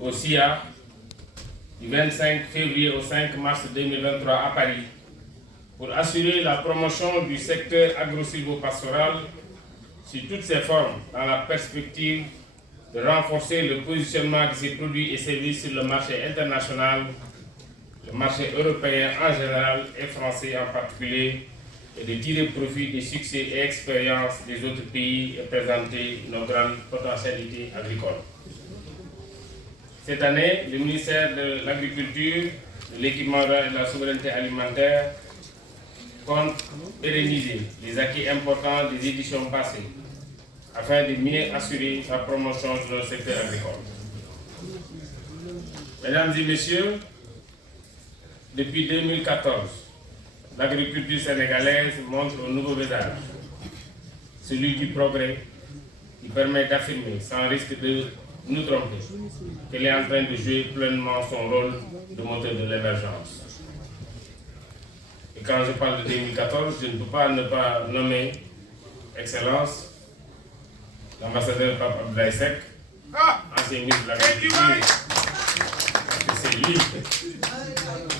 au SIA du 25 février au 5 mars 2023 à Paris pour assurer la promotion du secteur agro-silvopastoral sous toutes ses formes dans la perspective de renforcer le positionnement de ses produits et services sur le marché international, le marché européen en général et français en particulier, et de tirer profit des succès et expériences des autres pays et présenter nos grandes potentialités agricoles. Cette année, le ministère de l'Agriculture, de l'Équipement rural et de la souveraineté alimentaire compte pérenniser les acquis importants des éditions passées afin de mieux assurer la promotion de notre secteur agricole. Mesdames et messieurs, depuis 2014, l'agriculture sénégalaise montre un nouveau visage, celui du progrès, qui permet d'affirmer, sans risque de nous tromper, qu'elle est en train de jouer pleinement son rôle de moteur de l'émergence. Et quand je parle de 2014, je ne peux pas ne pas nommer Excellence, l'ambassadeur Pape Abdoulaye Seck, ancien ministre de l'Agriculture, parce que c'est lui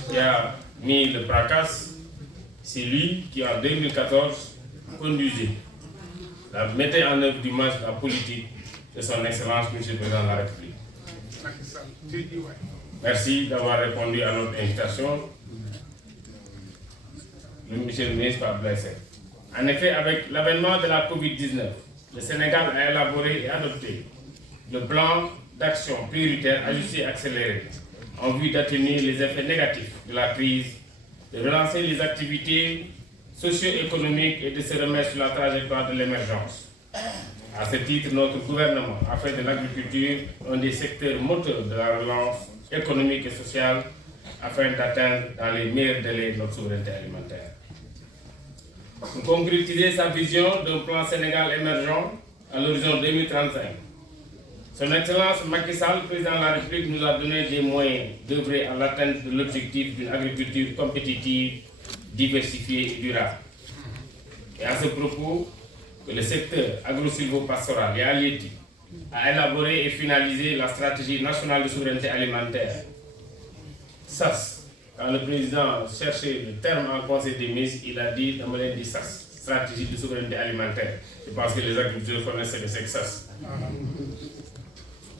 qui a mis le PRACAS, c'est lui qui en 2014 conduisait, mettait en œuvre du match la politique de son Excellence, M. le Président de la République. Merci d'avoir répondu à notre invitation, Monsieur le ministre Abdoulaye Seck. En effet, avec l'avènement de la COVID-19, le Sénégal a élaboré et adopté le plan d'action prioritaire ajusté et accéléré en vue d'atténuer les effets négatifs de la crise, de relancer les activités socio-économiques et de se remettre sur la trajectoire de l'émergence. À ce titre, notre gouvernement a fait de l'agriculture un des secteurs moteurs de la relance économique et sociale afin d'atteindre dans les meilleurs délais notre souveraineté alimentaire. Pour concrétiser sa vision d'un plan Sénégal émergent à l'horizon 2035, Son Excellence Macky Sall, Président de la République, nous a donné des moyens d'œuvrer à l'atteinte de l'objectif d'une agriculture compétitive, diversifiée et durable. Et à ce propos, que le secteur agro-silvopastoral et halieutique a élaboré et finalisé la stratégie nationale de souveraineté alimentaire, SAS. Quand le président cherchait le terme en conseil des ministres, il a dit dans le dit SAS, stratégie de souveraineté alimentaire. Je pense que les agriculteurs connaissent ce que c'est que SAS.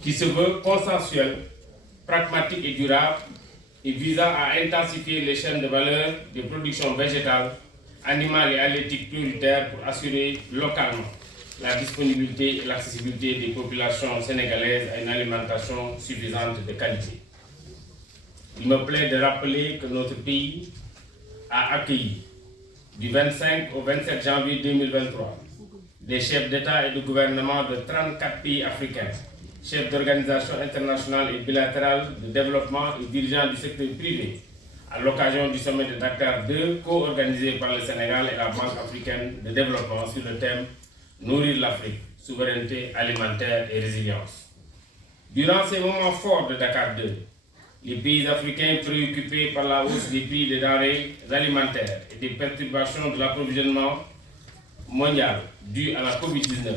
Qui se veut consensuel, pragmatique et durable, et visant à intensifier les chaînes de valeur des productions végétales, animales et halieutiques prioritaires pour assurer localement la disponibilité et l'accessibilité des populations sénégalaises à une alimentation suffisante de qualité. Il me plaît de rappeler que notre pays a accueilli du 25 au 27 janvier 2023 des chefs d'État et de gouvernement de 34 pays africains, chefs d'organisations internationales et bilatérales de développement et dirigeants du secteur privé, à l'occasion du sommet de Dakar 2, co-organisé par le Sénégal et la Banque africaine de développement sur le thème « Nourrir l'Afrique, souveraineté alimentaire et résilience ». Durant ces moments forts de Dakar 2, les pays africains préoccupés par la hausse des prix des denrées alimentaires et des perturbations de l'approvisionnement mondial dues à la COVID-19,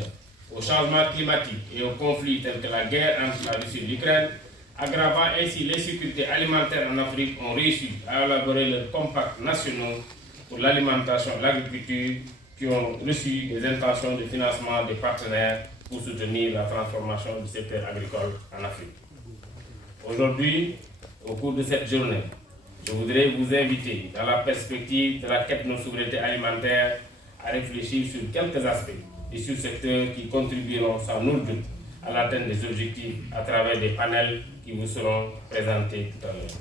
au changement climatique et aux conflits tels que la guerre entre la Russie et l'Ukraine, aggravant ainsi l'insécurité alimentaire en Afrique, ont réussi à élaborer leurs compacts nationaux pour l'alimentation et l'agriculture qui ont reçu des intentions de financement des partenaires pour soutenir la transformation du secteur agricole en Afrique. Aujourd'hui, au cours de cette journée, je voudrais vous inviter, dans la perspective de la quête de nos souverainetés alimentaires, à réfléchir sur quelques aspects et sur secteurs qui contribueront sans nul doute à l'atteinte des objectifs à travers des panels qui vous seront présentés tout à l'heure.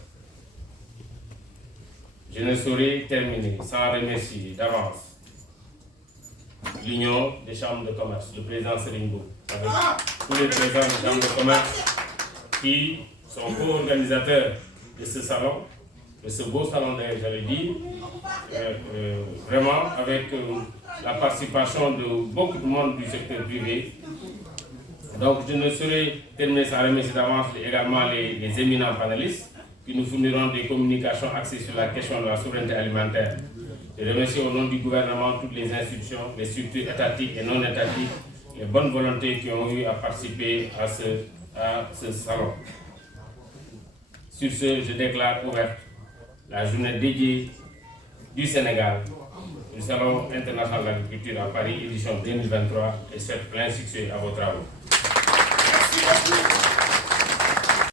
Je ne saurais terminer sans remercier d'avance l'Union des chambres de commerce, le président Serigne, avec tous les présidents des chambres de commerce qui sont co-organisateurs de ce salon, de ce beau salon d'ailleurs, j'allais dire, vraiment avec la participation de beaucoup de monde du secteur privé. Donc je ne saurais terminer sans remercier d'avance également les éminents panélistes qui nous fourniront des communications axées sur la question de la souveraineté alimentaire. Je remercie au nom du gouvernement toutes les institutions, les structures étatiques et non étatiques, les bonnes volontés qui ont eu à participer à ce salon. Sur ce, je déclare ouverte la journée dédiée du Sénégal, du Salon international de l'agriculture à Paris, édition 2023, et souhaite plein succès à vos travaux. Merci beaucoup.